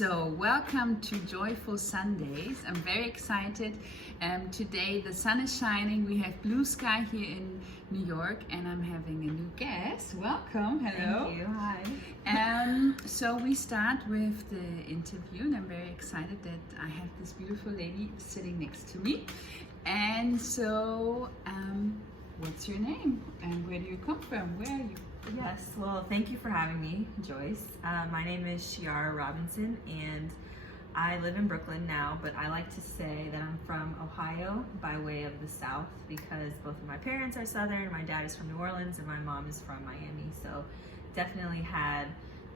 So welcome to Joyful Sundays. I'm very excited. Today the sun is shining. We have blue sky here in New York and I'm having a new guest. Welcome. Hello. Thank you. Hi. So we start with the interview and I'm very excited that I have this beautiful lady sitting next to me. And so what's your name and where do you come from? Where are you? Yes, well, thank you for having me, Joyce. My name is Shiararobinson and I live in Brooklyn now, but I like to say that I'm from Ohio by way of the South because both of my parents are Southern. My dad is from New Orleans and my mom is from Miami, so definitely had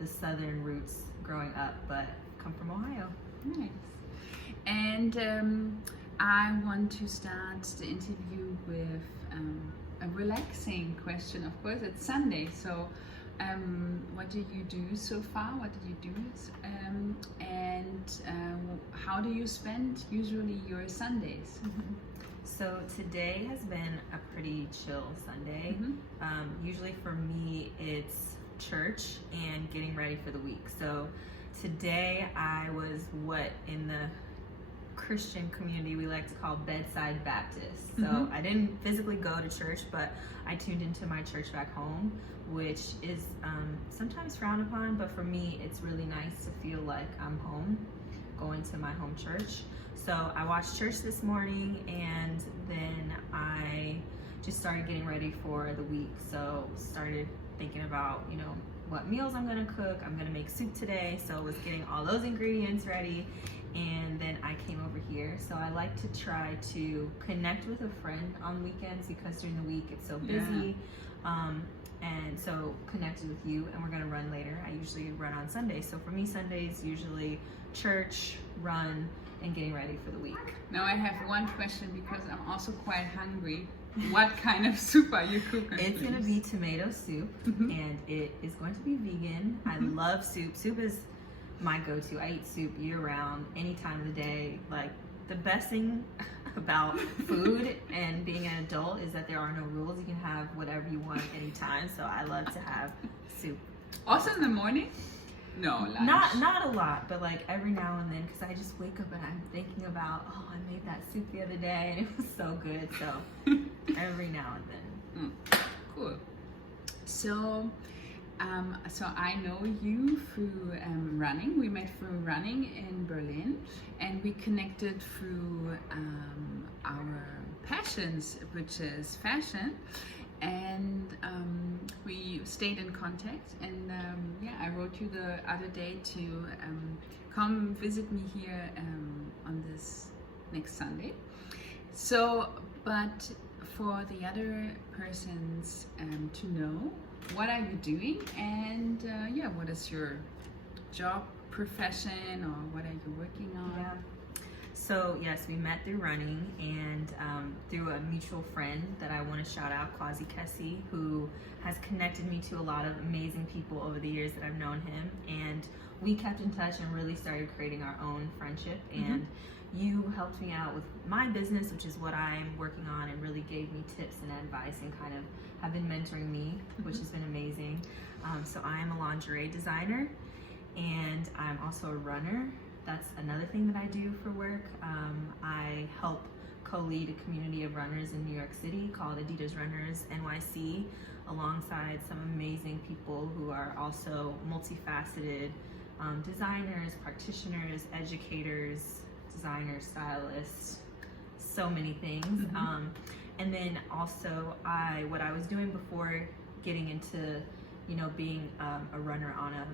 the Southern roots growing up, but come from Ohio. Nice. And I want to start the interview with a relaxing question. Of course, it's Sunday, so what did you do so far? What did you do? How do you spend usually your Sundays? So today has been a pretty chill Sunday. Usually for me, it's church and getting ready for the week. So today I was what in the Christian community we like to call bedside Baptist. So I didn't physically go to church, but I tuned into my church back home, which is sometimes frowned upon, but for me it's really nice to feel like I'm home, going to my home church. So I watched church this morning and then I just started getting ready for the week. So started thinking about, what meals I'm gonna cook. I'm gonna make soup today, so I was getting all those ingredients ready. And then I came over here. So I like to try to connect with a friend on weekends because during the week it's so busy. And so connected with you, and we're gonna run later. I usually run on Sundays. So for me, Sundays usually church, run, and getting ready for the week. Now I have one question because I'm also quite hungry. What kind of soup are you cooking? It's gonna be tomato soup, and it is going to be vegan. I love soup. Soup is my go-to. I eat soup year-round, any time of the day. Like, the best thing about food and being an adult is that there are no rules. You can have whatever you want anytime, so I love to have soup. Also in the morning? No, lunch. Not a lot, but like every now and then, because I just wake up and I'm thinking about, oh, I made that soup the other day and it was so good, so every now and then. Cool. So I know you through running. We met through running in Berlin, and we connected through our passions, which is fashion, and we stayed in contact. And I wrote you the other day to come visit me here on this next Sunday. So, but for the other persons to know, what are you doing, and what is your job, profession, or what are you working on? So yes, we met through running and through a mutual friend that I want to shout out, Quasi Kessie, who has connected me to a lot of amazing people over the years that I've known him, and we kept in touch and really started creating our own friendship. And you helped me out with my business, which is what I'm working on, and really gave me tips and advice and kind of have been mentoring me, which has been amazing. So I am a lingerie designer and I'm also a runner. That's another thing that I do for work. I help co-lead a community of runners in New York City called Adidas Runners NYC, alongside some amazing people who are also multifaceted designers, practitioners, educators, designers, stylists, so many things. And then also what I was doing before getting into being a runner on a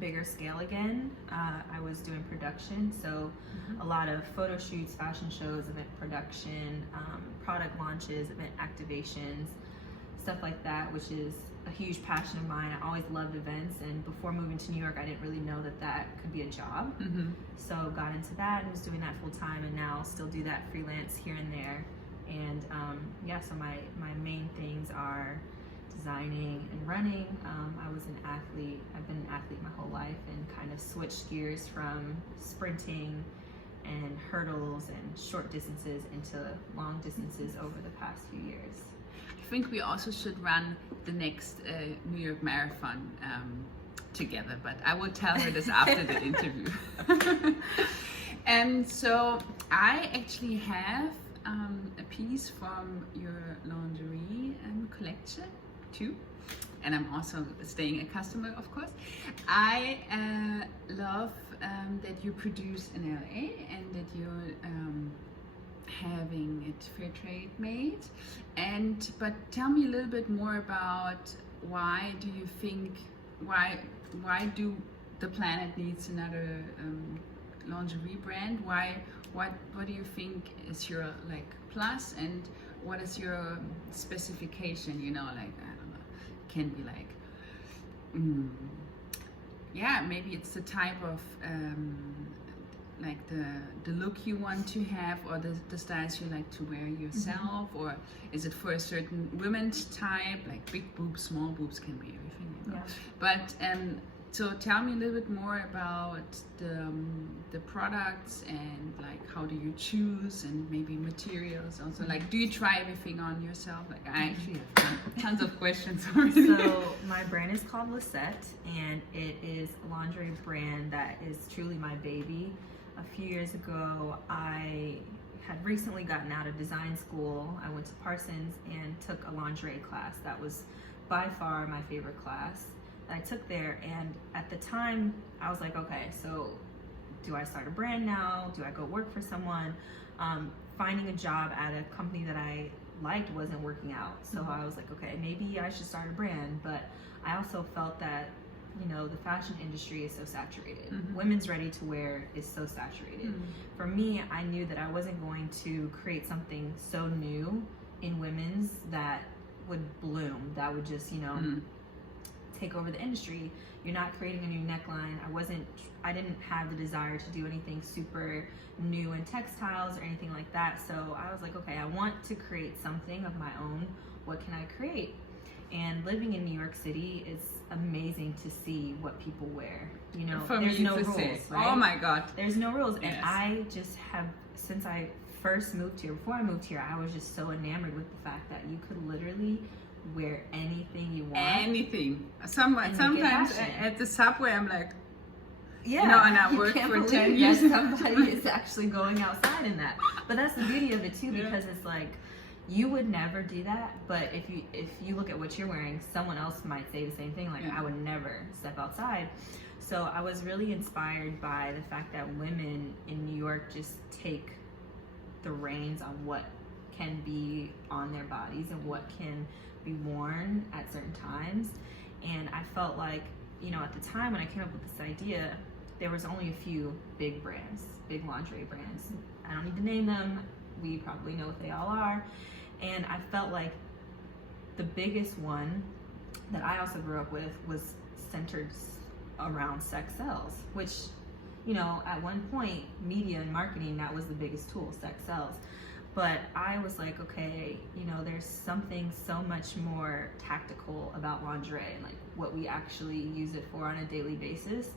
bigger scale again, I was doing production, so a lot of photo shoots, fashion shows, event production, product launches, event activations, stuff like that, which is a huge passion of mine. I always loved events, and before moving to New York I didn't really know that could be a job. So got into that and was doing that full time, and now still do that freelance here and there. And so my main things are designing and running. I was an athlete. I've been an athlete my whole life and kind of switched gears from sprinting and hurdles and short distances into long distances over the past few years. I think we also should run the next New York Marathon together, but I will tell her this after the interview. And so I actually have a piece from your lingerie collection too. And I'm also staying a customer, of course. I love that you produce in LA and that you're having it fair trade made. But tell me a little bit more about why do you think, why do the planet needs another lingerie brand? What do you think is your like plus, and what is your specification? You know, like I don't know, can be like, yeah, maybe it's the type of like the look you want to have, or the styles you like to wear yourself, or is it for a certain women's type, like big boobs, small boobs, can be everything, you know? Yeah. But so tell me a little bit more about the products, and like how do you choose, and maybe materials also. Like, do you try everything on yourself? Like, I actually have tons of questions already. So my brand is called Lisette, and it is a lingerie brand that is truly my baby. A few years ago, I had recently gotten out of design school. I went to Parsons and took a lingerie class. That was by far my favorite class that I took there. And at the time, I was like, okay, so do I start a brand now? Do I go work for someone? Finding a job at a company that I liked wasn't working out. So I was like, okay, maybe I should start a brand. But I also felt that, you know, the fashion industry is so saturated. Women's ready to wear is so saturated. For me, I knew that I wasn't going to create something so new in women's that would bloom, that would just, you know, take over the industry. You're not creating a new neckline. I didn't have the desire to do anything super new in textiles or anything like that. So I was like, okay, I want to create something of my own. What can I create? And living in New York City is amazing to see what people wear. You know, there's no rules, right? Oh my God. There's no rules. Yes. And I just have, since I first moved here, before I moved here, I was just so enamored with the fact that you could literally wear anything you want. Anything. Sometimes at the subway, I'm like, yeah, you know, and I work for 10 years. Somebody is actually going outside in that. But that's the beauty of it too, because it's like, you would never do that, but if you look at what you're wearing, someone else might say the same thing. Like, I would never step outside. So I was really inspired by the fact that women in New York just take the reins on what can be on their bodies and what can be worn at certain times. And I felt like, you know, at the time when I came up with this idea, there was only a few big brands, big lingerie brands. I don't need to name them. We probably know what they all are. And I felt like the biggest one that I also grew up with was centered around sex sells, which, you know, at one point, media and marketing, that was the biggest tool, sex sells. But I was like, okay, you know, there's something so much more tactical about lingerie and like what we actually use it for on a daily basis.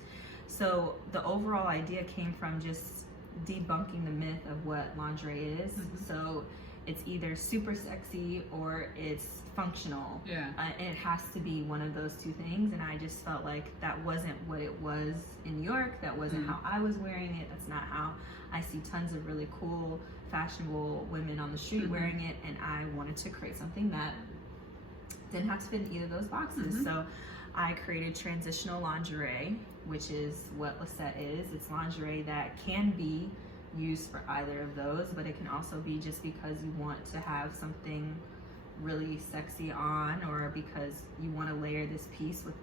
So the overall idea came from just debunking the myth of what lingerie is. So it's either super sexy or it's functional. And it has to be one of those two things. And I just felt like that wasn't what it was in New York. That wasn't how I was wearing it. That's not how I see tons of really cool, fashionable women on the street wearing it. And I wanted to create something that didn't have to fit in either of those boxes. So I created transitional lingerie, which is what Lisette is. It's lingerie that can be used for either of those, but it can also be just because you want to have something really sexy on, or because you want to layer this piece with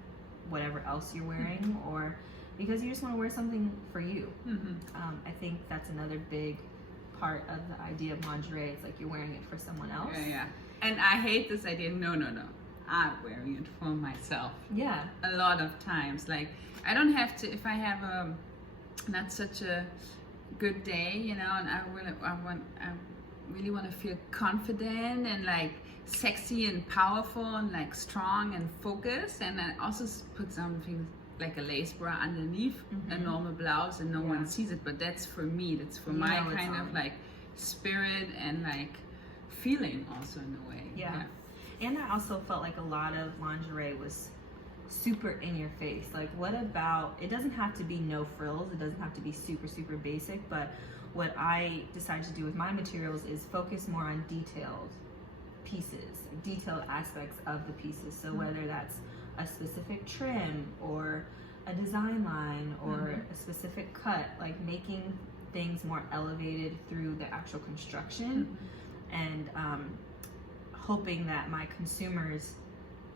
whatever else you're wearing, or because you just want to wear something for you. I think that's another big part of the idea of lingerie. It's like you're wearing it for someone else. And I hate this idea. No. I'm wearing it for myself. A lot of times. Like, I don't have to, if I have not such a good day, you know, and I really want to feel confident and like sexy and powerful and like strong and focused, and I also put something like a lace bra underneath a normal blouse, and no one sees it, but that's for me, that's for my kind of like spirit and like feeling also in a way. And I also felt like a lot of lingerie was super in your face. Like, what about, it doesn't have to be no frills, it doesn't have to be super, super basic, but what I decided to do with my materials is focus more on detailed pieces, detailed aspects of the pieces. So whether that's a specific trim or a design line or a specific cut, like making things more elevated through the actual construction, and hoping that my consumers,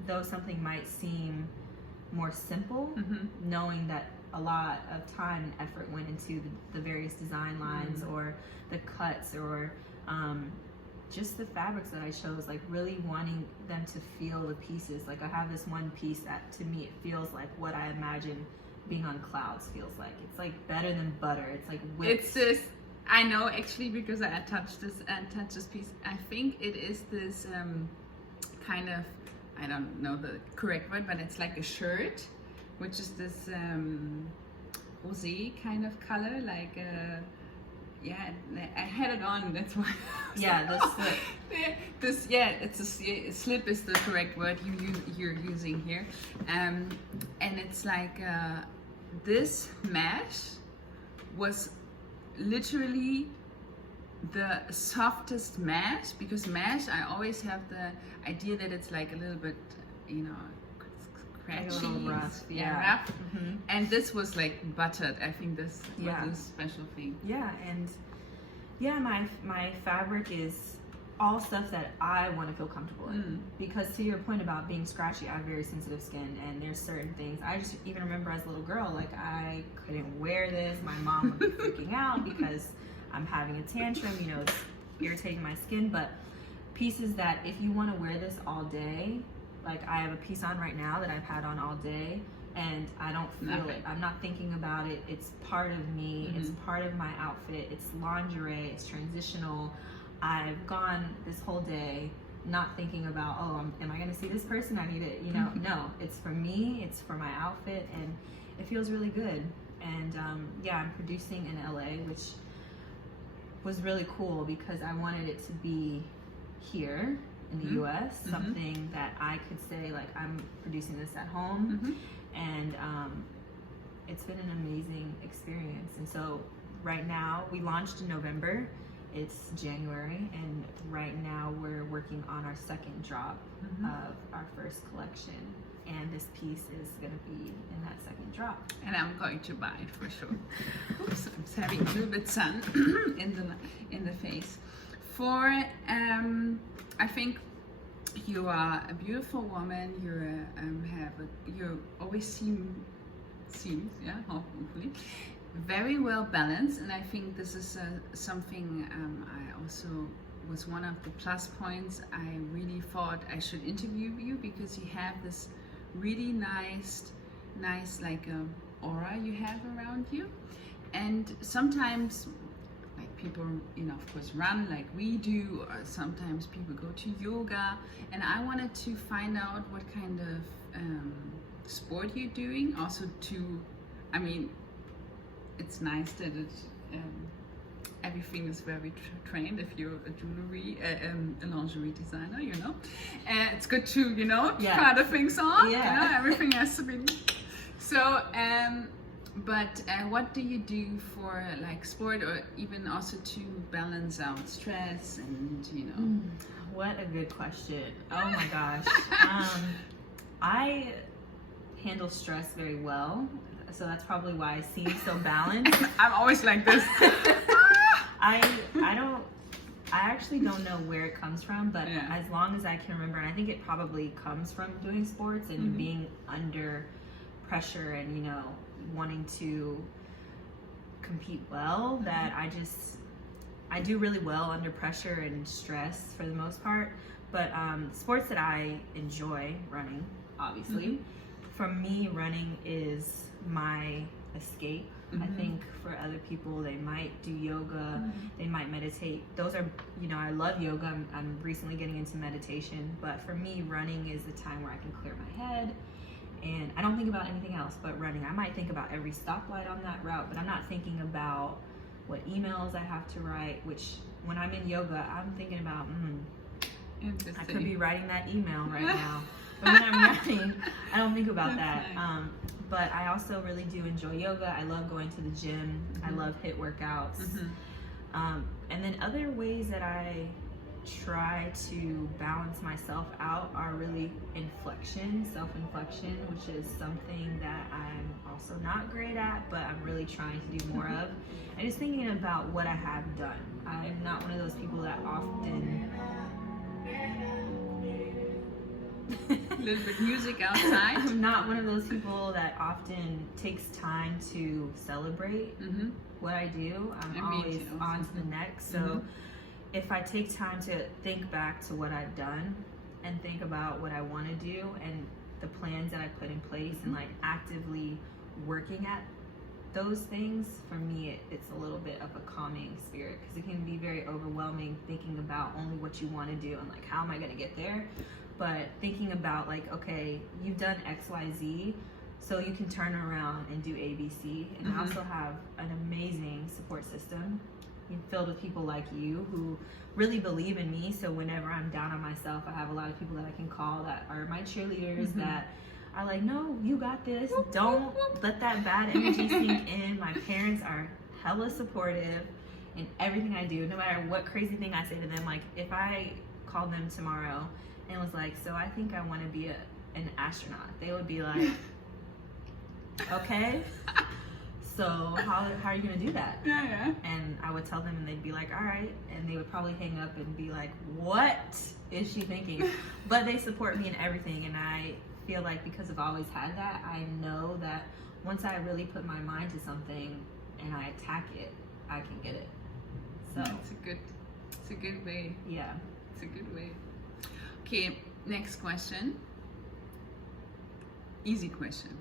though something might seem more simple, knowing that a lot of time and effort went into the various design lines or the cuts or just the fabrics that I chose, like really wanting them to feel the pieces. Like I have this one piece that to me it feels like what I imagine being on clouds feels like. It's like better than butter. It's like whipped. It's this, I know actually because I touched this piece. I think it is this kind of, I don't know the correct word, but it's like a shirt, which is this rosé kind of color, like yeah, I had it on, that's why. Yeah, the slip. It's a slip is the correct word you're using here, and it's like this mesh was literally the softest mesh, because mesh I always have the idea that it's like a little bit, you know, scratchy, like a little rough, rough. And this was like buttered. I think this was a special thing. Yeah, and yeah, my fabric is all stuff that I want to feel comfortable in. Because to your point about being scratchy, I have very sensitive skin, and there's certain things. I just even remember as a little girl, like I couldn't wear this. My mom would be freaking out because I'm having a tantrum, you know, it's irritating my skin. But pieces that if you want to wear this all day, like I have a piece on right now that I've had on all day, and I don't feel it. I'm not thinking about it. It's part of me. It's part of my outfit. It's lingerie. It's transitional. I've gone this whole day not thinking about, oh, am I going to see this person? I need it. You know, no, it's for me. It's for my outfit, and it feels really good. And yeah, I'm producing in LA, which was really cool because I wanted it to be here in the US, something that I could say like I'm producing this at home, and it's been an amazing experience. And so right now, we launched in November, it's January, and right now we're working on our second drop of our first collection, and this piece is going to be in that second drop. And I'm going to buy it for sure. Oops, I'm having a little bit sun in the face. For I think you are a beautiful woman. You always seems hopefully very well balanced, and I think this is something I also was one of the plus points. I really thought I should interview you because you have this really nice like aura you have around you, and sometimes like people, you know, of course run like we do, or sometimes people go to yoga, and I wanted to find out what kind of sport you're doing. Also I mean, it's nice that everything is very trained if you're a lingerie designer, you know. And it's good to, you know, try the things on. Yeah. You know, everything has to be. So, but what do you do for like sport, or even also to balance out stress and, you know? What a good question. Oh my gosh. I handle stress very well, so that's probably why I seem so balanced. I'm always like this. I actually don't know where it comes from, but as long as I can remember, and I think it probably comes from doing sports and being under pressure and, you know, wanting to compete well, that I do really well under pressure and stress for the most part. But sports that I enjoy, running, obviously. For me, running is my escape. I think for other people, they might do yoga, they might meditate. Those are, you know, I love yoga. I'm recently getting into meditation, but for me, running is the time where I can clear my head, and I don't think about anything else but running. I might think about every stoplight on that route, but I'm not thinking about what emails I have to write, which when I'm in yoga, I'm thinking about, I could be writing that email right now. But when I'm running, I don't think about that. That's nice. But I also really do enjoy yoga. I love going to the gym. I love HIIT workouts. And then other ways that I try to balance myself out are really self-inflection, which is something that I'm also not great at, but I'm really trying to do more of. And just thinking about what I have done. I'm not one of those people that often... A little bit music outside. I'm not one of those people that often takes time to celebrate what I do. I'm always on to the next. So if I take time to think back to what I've done and think about what I want to do and the plans that I put in place and like actively working at those things, for me it's a little bit of a calming spirit, because it can be very overwhelming thinking about only what you want to do and like how am I going to get there. But thinking about like, okay, you've done XYZ, so you can turn around and do ABC. And I also have an amazing support system filled with people like you who really believe in me. So whenever I'm down on myself, I have a lot of people that I can call that are my cheerleaders that are like, no, you got this. Don't let that bad energy sink in. My parents are hella supportive in everything I do, no matter what crazy thing I say to them. Like if I called them tomorrow and was like, so I think I want to be an astronaut, they would be like, okay, so how are you gonna do that? And I would tell them and they'd be like, all right, and they would probably hang up and be like, what is she thinking? But they support me in everything, and I feel like because I've always had that, I know that once I really put my mind to something and I attack it, I can get it. So it's a good way. Yeah, it's a good way. Okay, next question. Easy question.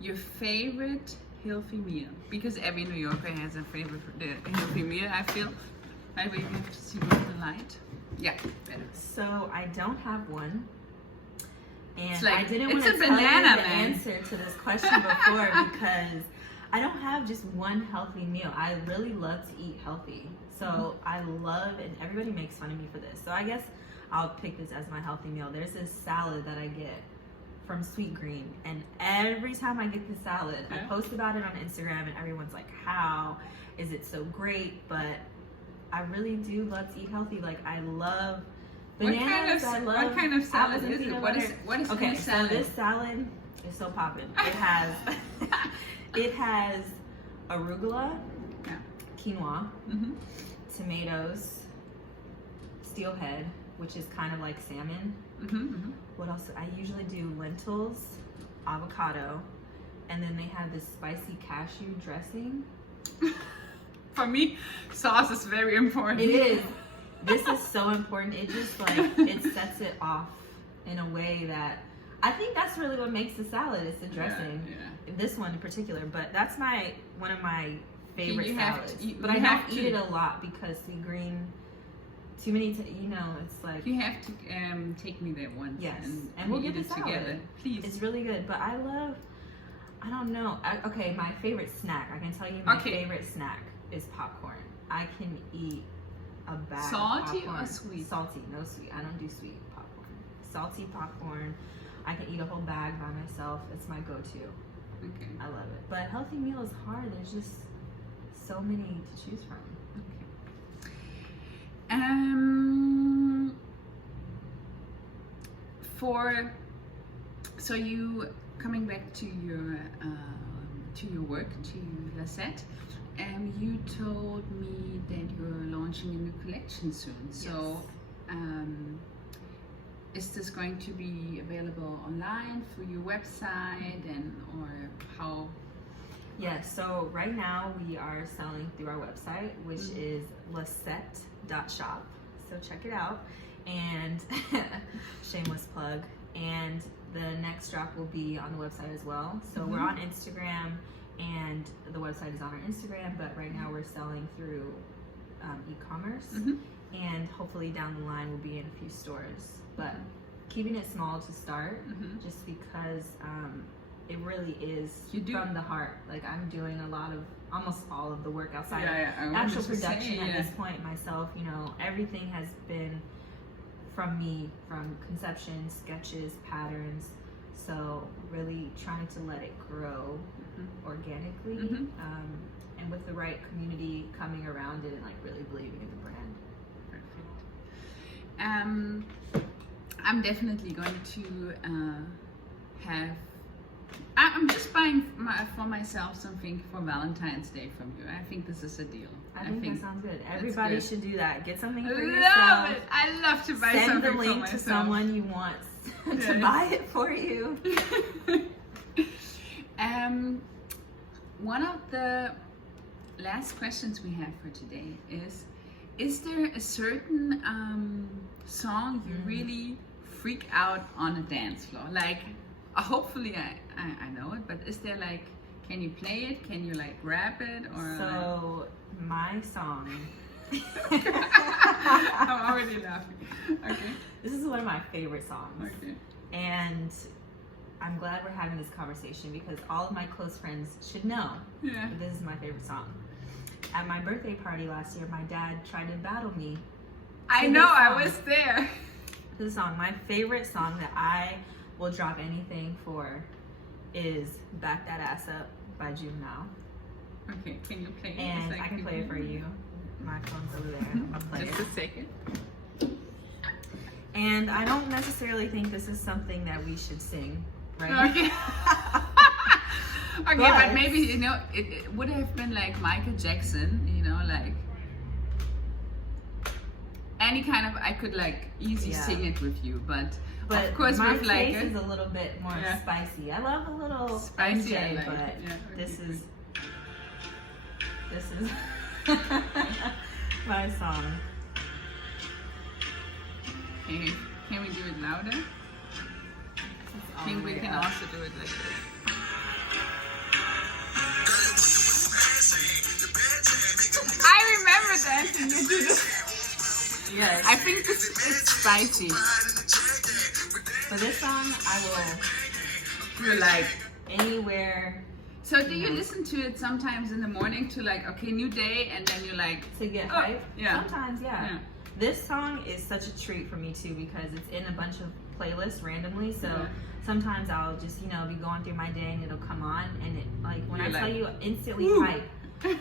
Your favorite healthy meal? Because every New Yorker has a favorite healthy meal, I feel. By the way, you have to see with the light. Yeah, better. So I don't have one. And like, I didn't want to tell you the answer to this question before because I don't have just one healthy meal. I really love to eat healthy. So I love, and everybody makes fun of me for this, so I guess I'll pick this as my healthy meal. There's this salad that I get from Sweet Green, and every time I get this salad, I post about it on Instagram, and everyone's like, how is it so great? But I really do love to eat healthy. Like I love bananas. What kind of salad is it? What is okay, this salad? So this salad is so poppin'. It has arugula, quinoa, tomatoes, steelhead, which is kind of like salmon. What else? I usually do lentils, avocado, and then they have this spicy cashew dressing. For me, sauce is very important. It is. This is so important. It just like, it sets it off in a way that, I think that's really what makes the salad. It's the dressing. This one in particular, but that's one of my favorite salads. But I don't eat it a lot because Sweet Green, too many, it's like. You have to take me there once. Yes, and we'll eat get it together. Please. It's really good, but I don't know. Okay, my favorite snack. I can tell you my favorite snack is popcorn. I can eat a bag of popcorn. Salty or sweet? Salty, no sweet. I don't do sweet popcorn. Salty popcorn. I can eat a whole bag by myself. It's my go-to. Okay. I love it. But healthy meal is hard. There's just so many to choose from. Okay. So you coming back to your work, to Lassette, you told me that you're launching a new collection soon. So is this going to be available online through your website or how? Yes, so right now we are selling through our website, which is lassette.shop. So check it out. And shameless plug. And the next drop will be on the website as well. So we're on Instagram, and the website is on our Instagram, but right now we're selling through e-commerce. And hopefully down the line we'll be in a few stores. But keeping it small to start, just because it really is from the heart. Like I'm doing almost all of the work outside of actual production at this point myself. Everything has been from me, from conception, sketches, patterns. So really trying to let it grow organically, and with the right community coming around it and like really believing in the brand. Perfect. I'm definitely going to have. I'm just buying for myself something for Valentine's Day from you. I think this is a deal. I think that sounds good. Everybody good. should do that. Get something for Love yourself. it. I love to buy Send something the link for myself. to someone you want to buy it for you. One of the last questions we have for today is there a certain song you really freak out on a dance floor? Like, hopefully I know it, but is there like, can you play it? Can you like rap it? Or so my song. I'm already laughing. Okay. This is one of my favorite songs. Okay. And I'm glad we're having this conversation because all of my close friends should know that this is my favorite song. At my birthday party last year, my dad tried to battle me. I know, I was there. This song, my favorite song that I will drop anything for is Back That Ass Up by Juvenile. Okay, can you play it? And I can play it for you. My phone's over there. I'll play Just it. a second. And I don't necessarily think this is something that we should sing, right? Okay. Okay, but maybe, you know, it would have been like Michael Jackson, you know, like any kind of, I could like easy sing it with you, but of course my with like taste is a little bit more spicy. I love a little spicy, MJ, like but this is my song. Okay, can we do it louder? I think we can also do it like this. I remember dancing you do this. Yes. I think it's spicy. For this song, I will. You're like Anywhere. So do you listen to it sometimes in the morning to like, okay, new day, and then you're like To get hype? Yeah. Sometimes, yeah. This song is such a treat for me too because it's in a bunch of playlists randomly. So sometimes I'll just, be going through my day and it'll come on and it like when I tell you instantly hype.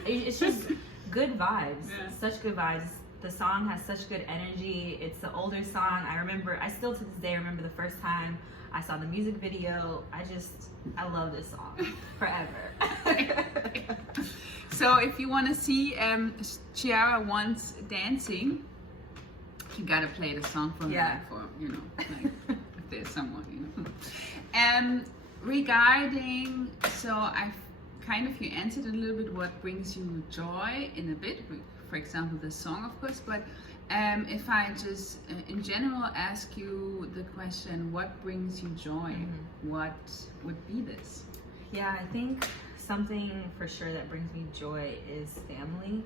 It's just good vibes. Such good vibes. The song has such good energy. It's the older song. I still to this day remember the first time I saw the music video. I love this song forever. So if you want to see Shiara once dancing, you gotta play the song from her for, like if there's someone, Regarding, so I've kind of, you answered a little bit what brings you joy in a bit, for example, the song, of course, but if I just in general ask you the question, what brings you joy? What would be this? Yeah, I think something for sure that brings me joy is family.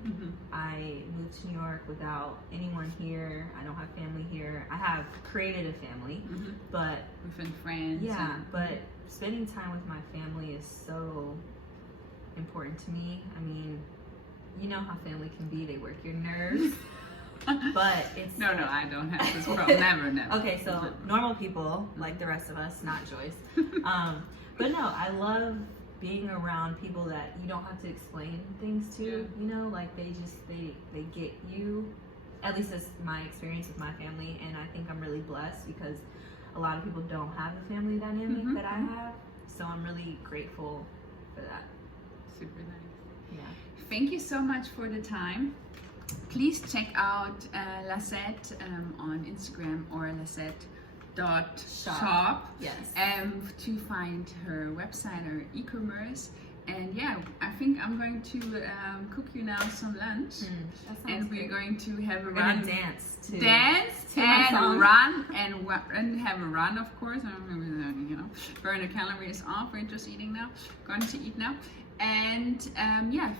I moved to New York without anyone here. I don't have family here. I have created a family, but within friends. Yeah, but spending time with my family is so important to me. I mean, you know how family can be. They work your nerves. But it's no, I don't have this problem. Never. Okay, so normal people like the rest of us, not Joyce. But no, I love being around people that you don't have to explain things to. Like they get you. At least that's my experience with my family, and I think I'm really blessed because a lot of people don't have the family dynamic that I have. So I'm really grateful for that. Super nice. Yeah. Thank you so much for the time. Please check out Lisette on Instagram or Lisette.shop Yes. To find her website or e-commerce. And yeah, I think I'm going to cook you now some lunch. And we're going to have a run. Gonna dance too. Dance and run and have a run, of course. Burn the calories off. We're just eating now. Going to eat now. And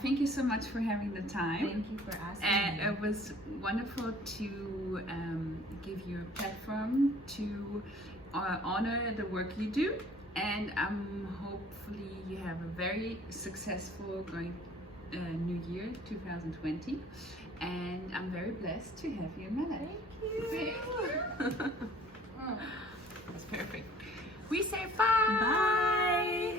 thank you so much for having the time. Thank you for asking me. It was wonderful to give you a platform to honor the work you do. And hopefully you have a very successful new year, 2020. and I'm very blessed to have you in my life. Thank you. That's perfect. We say bye. Bye.